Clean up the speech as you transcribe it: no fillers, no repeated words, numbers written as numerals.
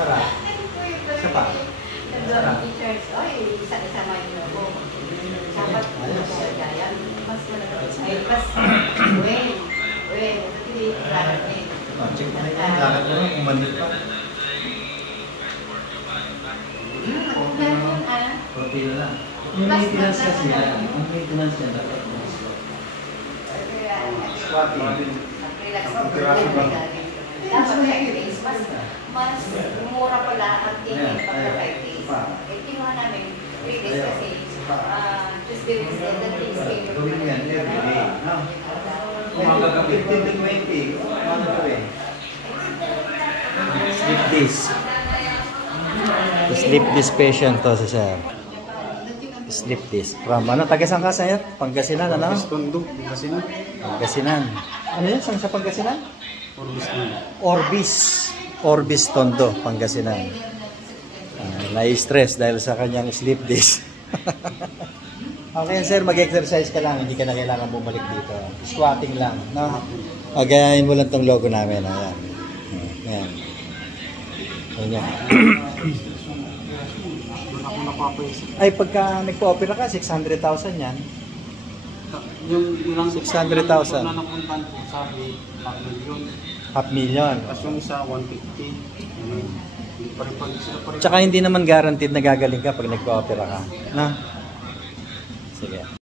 Sarap. Isa pa. Sarap. Isa-isama yung logo. Dapat yan. Mas malapit. Ay, mas when. Hindi, clarot eh. Check mo na yan. Dalat mo yung umandit pa. Maganda yun ah. Tortilla lang. Yung maintenance kasi yan. Yung maintenance yan dapat. Squatting. Relax mo. Dapat 5 days. Mas mura pala ang tingin pagka 5 days. Kinuha namin 3 days kasi Tuesday, Wednesday, that days came. Gawin mo yan every day. Umaga ka 15 to 20. Ano gawin? Sleep this. Sleep this patient to si sir. Sleep this. From ano? Taga-saan ka sir? Pangasinan ano? Pangasinan. Pangasinan. Ano yun? Saan sa Pangasinan? Orbis. Orbis Tondo, Pangasinan. Na-stress dahil sa kanyang sleep this. Okay sir, mag-exercise ka lang. Hindi ka na kailangan bumalik dito. Squatting lang. No? Agayin mo lang tong logo namin. Ayan. Ayan. Ayan. Ay, pagka nagpa-opera ka, 600,000 yan. Yung ilang 600,000. na napuntan ko sabi, 5 million. 500,000. Tapos yung isa, 150. Tsaka hindi naman guaranteed na gagaling ka pag nagpa-opera ka. Na? Sige.